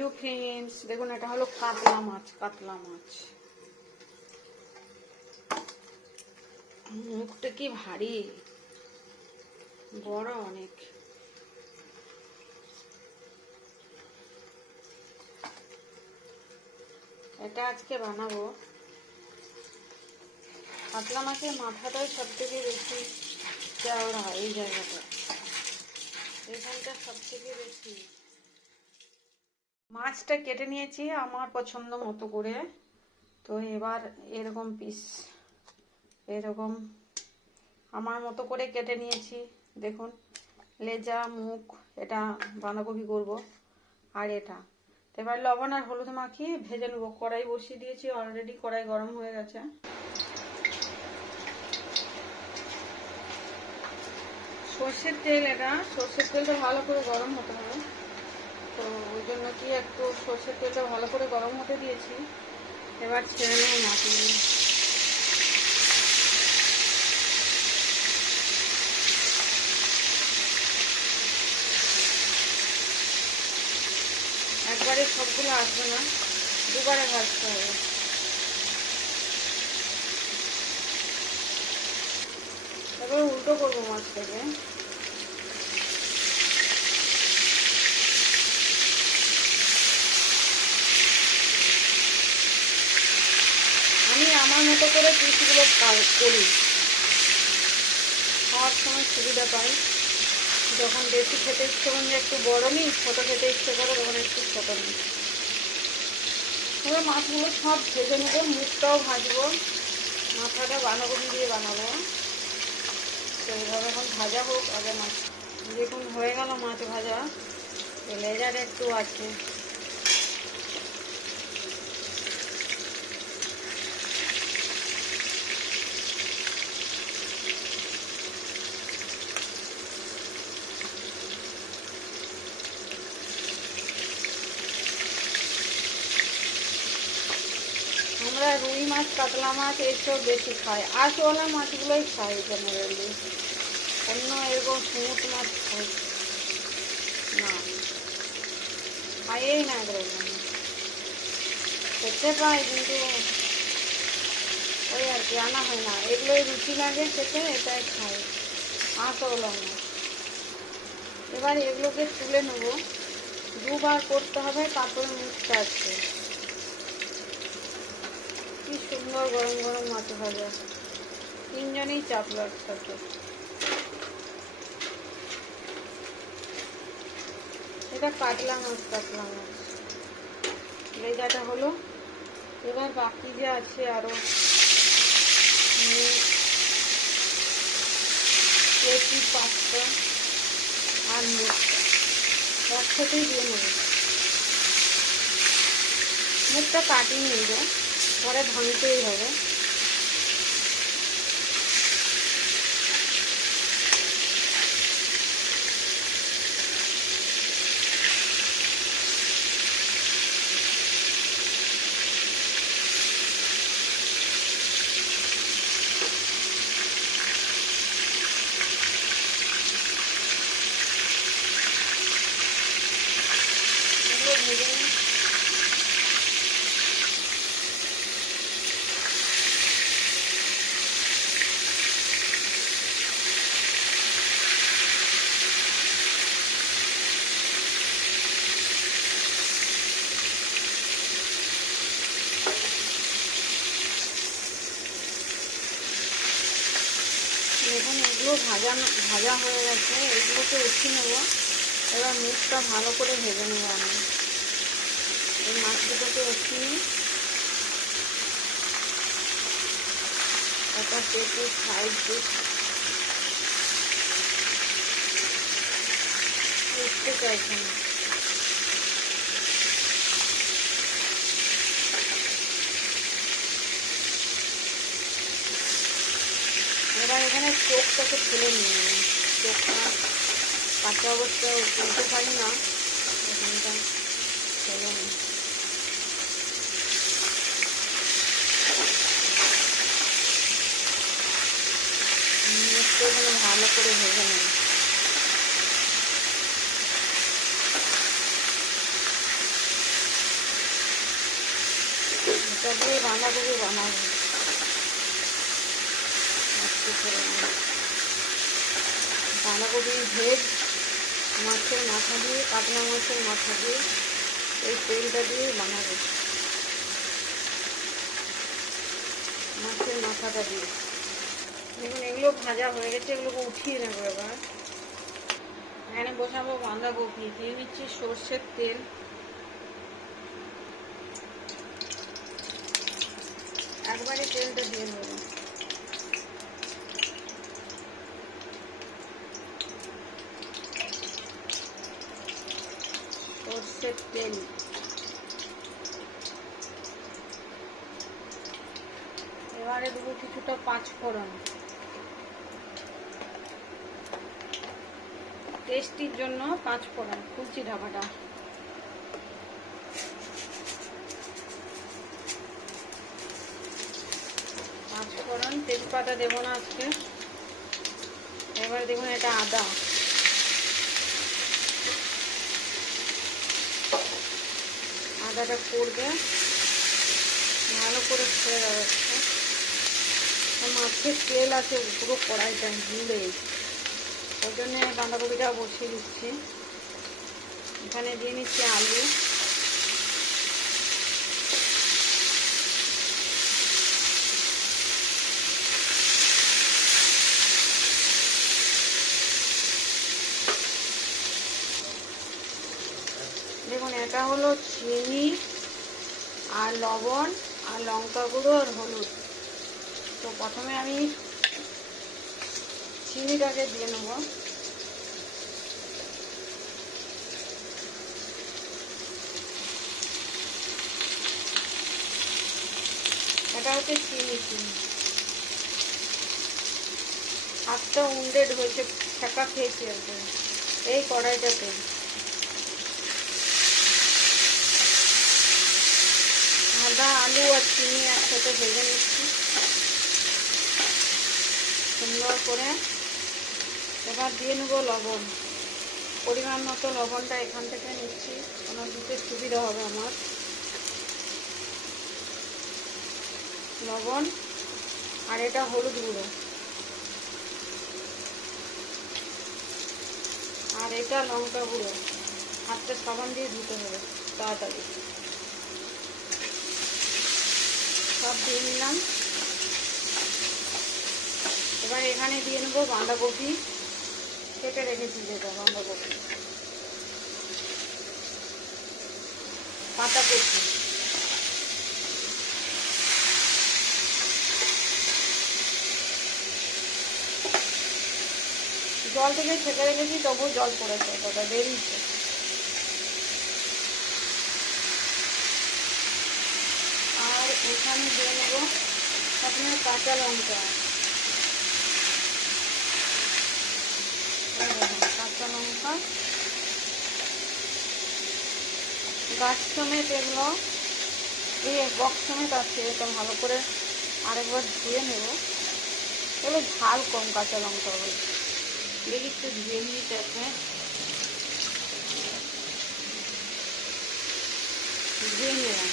Hello friends দেখুন এটা হলো কাতলা মাছ কাতলা মাছ। মুখটা কি ভারী? বড় অনেক। এটা আজকে বানাবো। কাতলা মাছের মাথাটাই সব থেকে বেশি চওড়া এই জায়গাটা। এখানটা সব থেকে বেশি। মাছটা কেটে নিয়েছি আমার পছন্দ মতো করে। তো এবার এরকম পিস এরকম আমার মতো করে কেটে নিয়েছি। দেখুন, লেজা, মুখ, এটা বাঁধাকপি করব আর এটা। এবার লবণ আর হলুদ মাখিয়ে ভেজে নেব। কড়াই বসিয়ে দিয়েছি অলরেডি কড়াই গরম হয়ে গেছে। সর্ষের তেল এটা, সর্ষের তেলটা ভালো করে গরম হতে হবে। তো ওই জন্য কি একটু সর্ষের তেলটা ভালো করে গরম হতে দিয়েছি। এবার ছেড়ে নেব মাছগুলো একবারে সবগুলো আসবে না, দুবারে ভাজতে হবে। এবার উল্টো করব মাছটাকে আমি আমার মতো করে পিসগুলো করি। খাওয়ার সময় সুবিধা পাই। যখন বেশি খেতে ইচ্ছে করে একটু বড় নিই, ছোটো খেতে ইচ্ছে করে, তখন একটু ছোটো নিই। এবার মাছগুলো সব ভেজে নেব, মুখটাও ভাজবো, মাথাটা বাঁধাকপি দিয়ে বানাবো। তো এইভাবে এখন ভাজা হোক, আগে মাছ দেখুন হয়ে গেল মাছ ভাজা লেজার একটু আছে। আমরা রুই মাছ, কাতলা মাছ এইসব বেশি খাই। আঁশওয়ালা মাছগুলোই খাই জেনারেলি অন্য এরকম সমুদ্র মাছ খাই। না। খাইয়েই না এগুলো। খেতে পাই কিন্তু ওই আর কি, আনা হয় না। এগুলোই রুচি লাগে খেতে, এটাই খাই। আঁশওয়ালা মাছ। এবার এগুলোকে তুলে নেব। দুবার করতে হবে, তারপরে মুখটা আছে। কি সুন্দর গরম গরম মাছ ভাজা। তিনজনেই চাপলো একসাথে। এটা কাটলা মাছ, কাতলা মাছ। লেজাটা হলো। এবার বাকি যে আছে আরও পেটি পাঁচটা আর মুখটা একসাথেই দিয়ে নেব। মুখটা কাটিয়ে যায় পরে ভাঙতেই হবে। ভাজা ভাজা হয়ে গেছে এগুলোকে উঠিয়ে নেব। এবার মুখটা ভালো করে ভেজে নেব আমি। এই মাছ দুটোকে একটা পেটে সাইড দিই উঠতে চাইছে না এবার এখানে চোখটাকে তুলে নিয়ে চোখটা কাঁচা অবস্থায় তুলতে পারি না। এখানটা তুলে নিই ভালো করে ভেজে নেব এটা দিয়ে বাঁধাকপি বানাবো। করে নেব। বাঁধাকপি ভেজ, মাছের মাথা দিয়ে, কাতলা মাছের মাথা দিয়ে, এই তেলটা দিয়ে বানাবো। মাছের মাথাটা দিয়ে। দেখুন, এগুলো ভাজা হয়ে গেছে, এগুলোকে উঠিয়ে নেব এবার। এখানে বসাবো বাঁধাকপি, দিয়ে নিচ্ছি সর্ষের তেল। একবারে তেলটা দিয়ে দেবো। তেল এবারে দেবো কিছুটা পাঁচ ফোড়ন। টেস্টির জন্য পাঁচ ফোড়ন খুলছি ঢাকাটা পাঁচ ফোড়ন, তেজপাতা দেবো না আজকে। এবার দেখুন এটা আদা। আদাটা করবে। ভালো করে ছেড়ে মাছের তেল আছে, পুরো কড়াইটা জুড়ে ওই জন্যে বাঁধাকপিটা বসিয়ে দিচ্ছি। এখানে দিয়ে নিচ্ছি আলু দেখুন এটা হলো চিনি আর লবণ আর লঙ্কা গুঁড়ো আর হলুদ। তো প্রথমে আমি চিনিটাকে দিয়ে নেব। এটা হচ্ছে চিনি চিনি। হাতটা উন্ডেড হয়েছে ছাকা খেয়েছি একদম। এই কড়াইটাতে। আদা আলু আর চিনি একসাথে ভেজে নিচ্ছি। সুন্দর করে। এবার দিয়ে নেব লবণ। পরিমাণ মতো লবণটা এখান থেকে নিচ্ছি। কোনো দিতে সুবিধা হবে আমার। লবণ আর এটা হলুদ গুঁড়ো। আর এটা লঙ্কা গুঁড়ো। হাতটা সাবান দিয়ে ধুতে হবে, তাড়াতাড়ি। সব দিয়ে নিলাম। এবার এখানে দিয়ে নেব বাঁধাকপি। কেটে রেখেছি যেটা বাঁধাকপি। পাতা কপি জল থেকে ছেঁকে রেখেছি তবু জল পড়েছে কটা বেরিয়েছে আর এখানে দিয়ে নেব। আপনার কাঁচা লঙ্কা। কাঁচা লঙ্কা। গাছ সমেত এগুলো, এই বক্স সমেত আছে, এটা ভালো করে আরেকবার ধুয়ে নেব। এগুলো ঝাল কম কাঁচা লঙ্কা বলে। দেখি একটু ধুয়ে নিই তাকে ধুয়ে নিলাম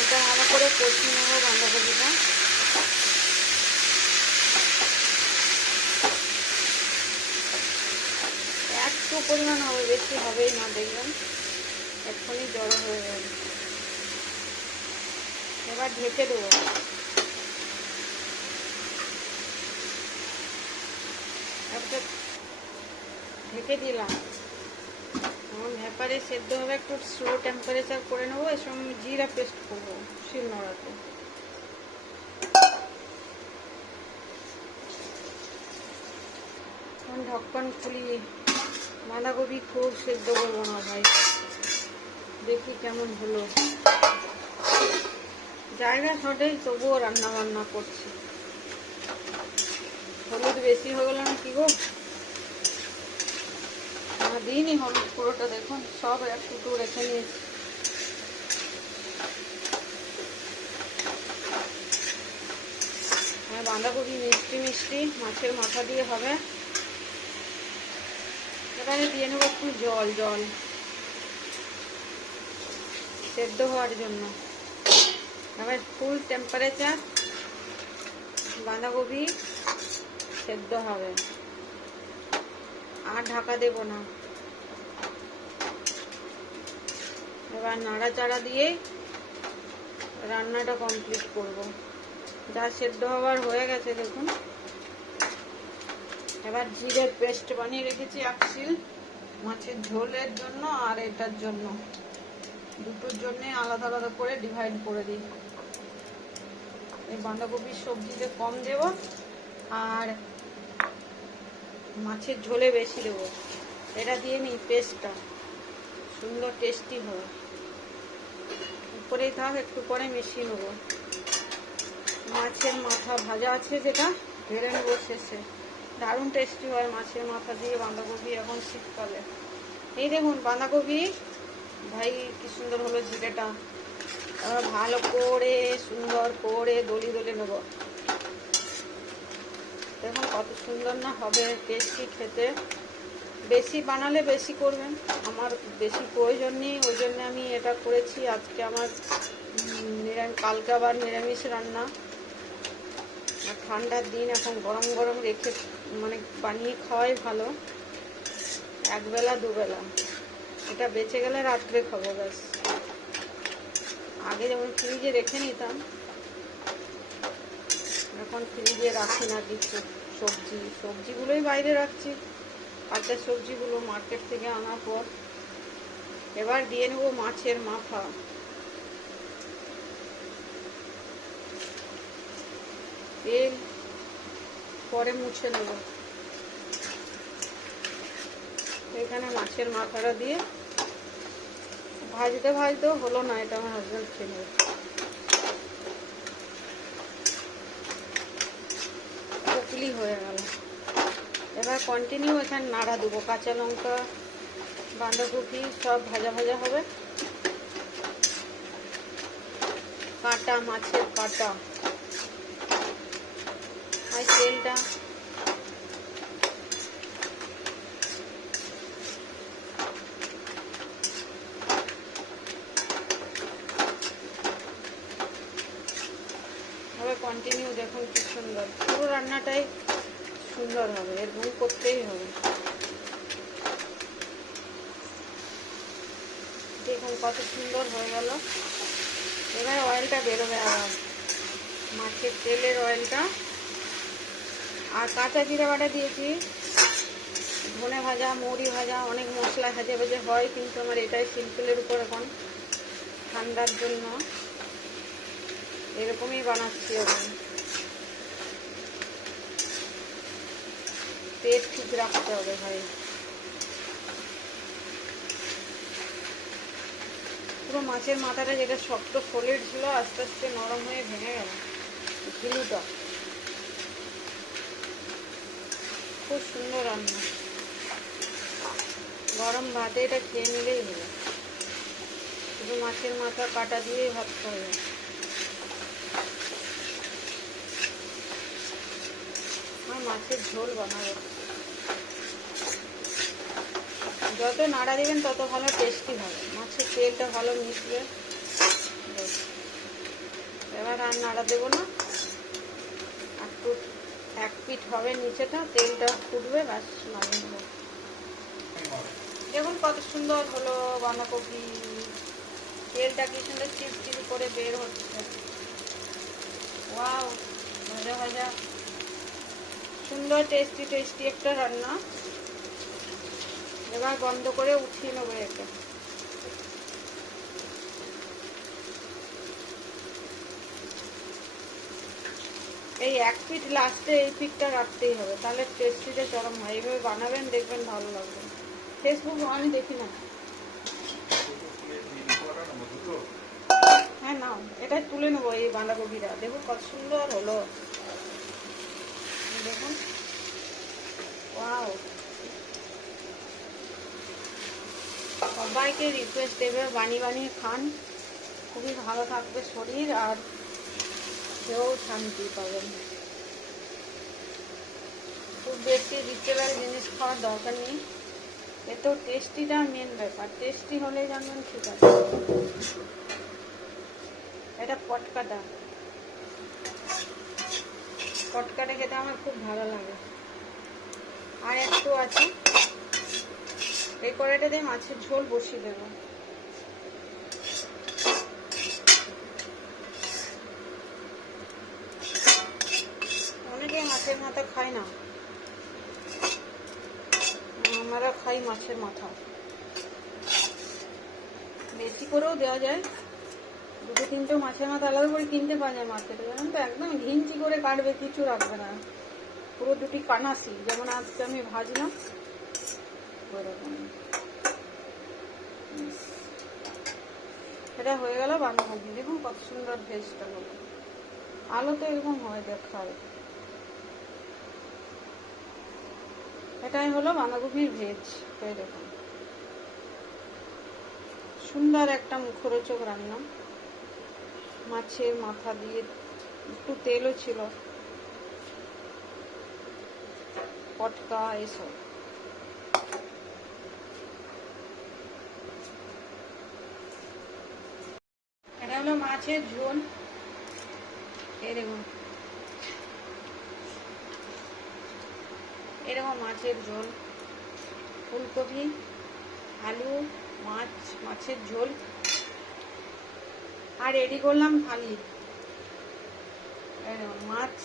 এটা ভালো করে কষিয়ে নেব বাঁধাকপিটা একটু পরিমাণ হবে বেশি হবেই না দেখবেন এক্ষুনি জড়ো হয়ে যাবে এবার ঢেকে দেবো। ঢেকে দিলাম। এখন ভেপারে সেদ্ধ হবে একটু স্লো টেম্পারেচার করে নেব, এর সঙ্গে জিরা পেস্ট করব, শিল নোড়াতে। ঢক্কন খুলি, বাঁধাকপি খুব সেদ্ধ করব না ভাই। দেখি কেমন হলো। জায়গা শর্টেজ তবুও রান্না বান্না করছি। হলুদ বেশি হয়ে গেল না কি গো দিইনি হলুদ পুরোটা, দেখুন, সব এক টুকরো রেখে নিয়েছি আর বাঁধাকপি মিষ্টি মিষ্টি, মাছের মাথা দিয়ে হবে। এবারে দিয়ে নেব একটু জল জল। সেদ্ধ হওয়ার জন্য। এবার ফুল টেম্পারেচার বাঁধাকপি সেদ্ধ হবে। আর ঢাকা দেব না। এবার নাড়াচাড়া দিয়ে রান্নাটা কমপ্লিট করব। যা সেদ্ধ হওয়ার হয়ে গেছে দেখুন। এবার জিরের পেস্ট বানিয়ে রেখেছি আকশিল মাছের ঝোলের জন্য আর এটার জন্য। দুটোর জন্য আলাদা আলাদা করে ডিভাইড করে দিই। এই বাঁধাকপির সবজিতে কম দেব আর মাছের ঝোলে বেশি দেবো। এটা দিয়ে নিই পেস্টটা সুন্দর টেস্টি হবে উপরেই থাক, একটু পরে মিশিয়ে নেব। মাছের মাথা ভাজা আছে যেটা, ঢেলে নেব শেষে। দারুণ টেস্টি হয় মাছের মাথা দিয়ে বাঁধাকপি এখন শীতকালে। এই দেখুন, বাঁধাকপি ভাই, কি সুন্দর হলো জিরেটা ভালো করে, সুন্দর করে দলি দলে নেব। দেখুন কত সুন্দর না হবে টেস্টি খেতে। বেশি বানালে বেশি করবেন, আমার বেশি প্রয়োজন নেই, ওই জন্য আমি এটা করেছি। আজকে আমার নিরামিষ কালকে আবার নিরামিষ রান্না। ঠান্ডার দিন, এখন গরম গরম রেখে মানে বানিয়ে খাওয়াই ভালো। একবেলা, দুবেলা। এটা বেঁচে গেলে রাত্রে খাব, ব্যাস। আগে যেমন ফ্রিজে রেখে নিতাম, এখন ফ্রিজে রাখি না কিছু। সবজি, সবজিগুলোই বাইরে রাখছি। কাঁচা সবজিগুলো মার্কেট থেকে আনার পর। এবার দিয়ে নেব মাছের মাথা। তেল পরে মুছে নেব। এখানে মাছের মাথাটা দিয়ে ভাজতে ভাজতেও হলো না, এটা আমার হাজব্যান্ড নেবে। পুকলি হয়ে গেল। এবার কন্টিনিউ এখানে নাড়া দেবো। কাঁচা লঙ্কা, বাঁধাকপি সব ভাজা ভাজা হবে। কাটা, মাছের কাটা। আর তেলটা হবে কন্টিনিউ দেখুন কি সুন্দর। পুরো রান্নাটাই সুন্দর হবে, এর গুণ করতেই হবে। দেখুন কত সুন্দর হয়ে গেল। এবার অয়েলটা বেরোবে আবার। মাছের তেলের অয়েলটা আর কাঁচা জিরা বাটা দিয়েছি। ধনে ভাজা মুড়ি ভাজা, অনেক মশলা ভাজে ভাজে হয়, কিন্তু আমার এটাই সিম্পলের উপর এখন ঠান্ডার জন্য। এরকমই বানাচ্ছি এখন। পেট ঠিক রাখতে হবে ভাই। পুরো মাছের মাথাটা যেটা শক্ত ফোলের ছিল, আস্তে আস্তে নরম হয়ে ভেঙে গেল। গিলুটা খুব সুন্দর রান্না। গরম ভাতে এটা খেয়ে নিলেই হলো। শুধু মাছের মাথা কাটা দিয়েই ভাত খাওয়া যায় আমার মাছের ঝোল বানাবো। যত নাড়া দেবেন, তত ভালো টেস্টি হবে। মাছের তেলটা ভালো মিশবে। এবার আর নাড়া দেবো না। একটু এক পিঠ হবে নিচেটা, তেলটা ফুটবে, ব্যাস নামিয়ে নেব। দেখুন কত সুন্দর হলো বাঁধাকপি। তেলটা কি সুন্দর চিপচিপি করে বের হচ্ছে। ওয়াও মজা ভাজা। সুন্দর টেস্টি টেস্টি একটা রান্না। এবার বন্ধ করে উঠিয়ে নেব একে। এই এক পিঠ লাস্টে এই পিঠটা রাখতেই হবে, তাহলে টেস্টিটা চরম হয়। এইভাবে বানাবেন, দেখবেন ভালো লাগবে। ফেসবুক আমি দেখি না। হ্যাঁ নাও, এটা তুলে নেব, এই বাঁধাকপিটা। দেখুন কত সুন্দর হলো। দেখুন। ওয়াও সবাইকে রিকোয়েস্ট দেবে বানিয়ে বানিয়ে খান। খুবই ভালো থাকবে শরীর আর সেও শান্তি পাবেন খুব বেশি রিচেবল জিনিস খাওয়ার দরকার নেই। এত টেস্টিটা মেন ব্যাপার। টেস্টি হলে জানবেন ঠিক আছে। এটা পটকাটা। পটকাটা খেতে আমার খুব ভালো লাগে। আর একটু আছে। এই কড়াইটা দিয়ে মাছের ঝোল বসিয়ে দেবো। অনেকে মাছের মাথা খায় না। আমরা খাই মাছের মাথা। বেশি করেও দেওয়া যায়। দুটো তিনটে মাছের মাথা আলাদা করে কিনতে পাওয়া যায় মার্কেটে। জানেন তো, একদম ঘিঞ্চি করে কাটবে, কিছু রাখবে না। পুরো দুটি কানাসি যেমন আজকে আমি ভাজলাম এটা হয়ে গেল বাঁধাকপি। দেখুন কত সুন্দর ভেজটা হলো। আলো তো এরকম হয় দেখায়। এটাই হলো বাঁধাকপির ভেজ এই দেখুন সুন্দর একটা মুখরোচক রান্না। মাছের মাথা দিয়ে একটু তেলও ছিল। পটকা, এসব। এটা হলো মাছের ঝোল। দেখুন। এরকম মাছের ঝোল। ফুলকপি, আলু, মাছ, মাছের ঝোল। আর রেডি করলাম থালি। মাছ,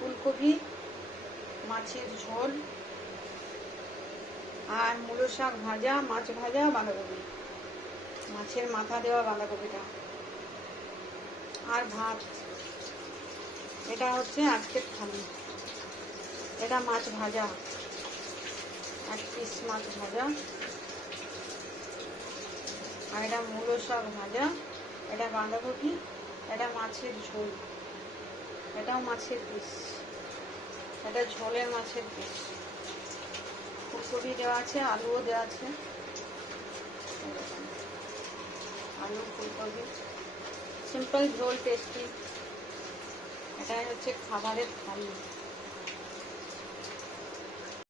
ফুলকপি মাছের ঝোল আর মূলো শাক ভাজা, মাছ ভাজা, বাঁধাকপি। মাছের মাথা দেওয়া বাঁধাকপিটা। আর ভাত। এটা হচ্ছে আজকের থালি। এটা মাছ ভাজা। এক পিস মাছ ভাজা। আর এটা মূলো শাক ভাজা। এটা বাঁধাকপি। এটা মাছের ঝোল। এটাও মাছের পিস। এটা ঝোলে মাছের পিস। ফুলকপি দেওয়া আছে, আলুও দেওয়া আছে। আলু, ফুলকপি। সিম্পল ঝোল টেস্টি এটাই হচ্ছে খাবারের থালি।